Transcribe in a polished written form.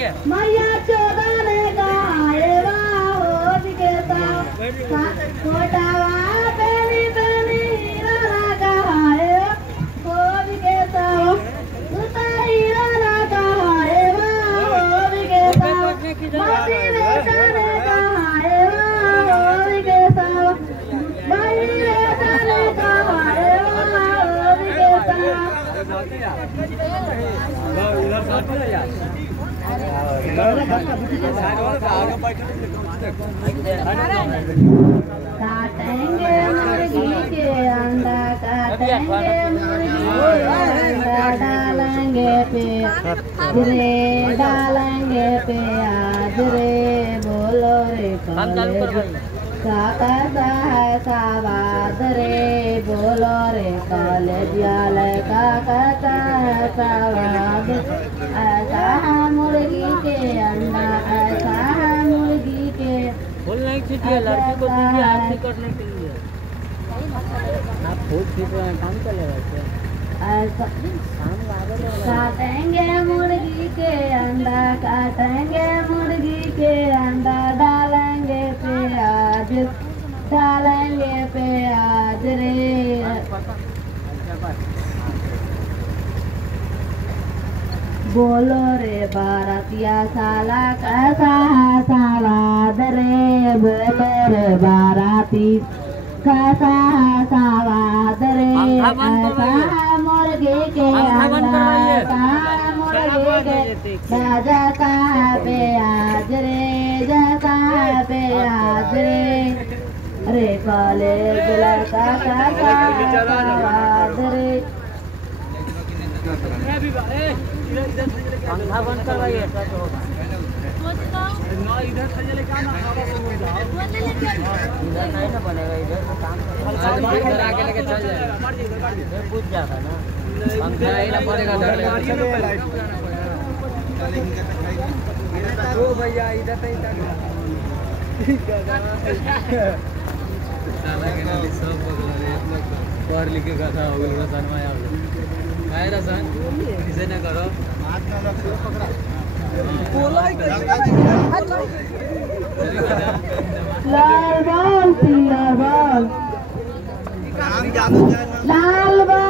मैया चौदह का आएवा हो बिकेता छोटावा पेनी पेनी हीरा का आएवा हो बिकेता उता हीरा का आएवा हो बिकेता माटी बेचने का आएवा हो बिकेता माटी बेचने का आएवा हो बिकेता काटेंगे मुर्गी के अंडा काटेंगे मुर्गी के अंडा डालेंगे प्याज रे डालेंगे प्याज रे बोलो रे कॉलेज काका है सवाद रे बोलो रे कॉलेज वाले काका है सवाद ऐसा है मुर्गी के अंडा ऐसा है मुर्गी के बोलना एक चीज है लड़की को दीजिए आरती करने के लिए आप खुद ठीक है काम चलेगा ऐसा काटेंगे मुर्गी के अंडा काटेंगे मुर्गी के अंडा डालेंगे प्याज डालेंगे प्याज रे बोलो रे बारातिया साला कैसा है सवाद रे बोलो रे बाराती कैसा है सवाद रे ऐसा है मुर्गी के अंडा मुर्गी के जैसा है प्याज रे जैसा है प्याज रे कॉलेज लड़का कैसा है सवाद रे पंखा बंद करवाइए ऐसा तो होगा ना इधर से चले क्या ना इधर नहीं ना बनेगा इधर तो काम इधर आके लेके चल जाएगा पूछ जाता ना पंखा ही ना पड़ेगा ओ भैया इधर से साला के नाली सब बगल रे पढ़ लिख के कथा हो गइल रसन में आव काय रसन इसे न करो हाथ में रखो पकड़ा बोला ही लाल बाल पीला बाल लाल बाल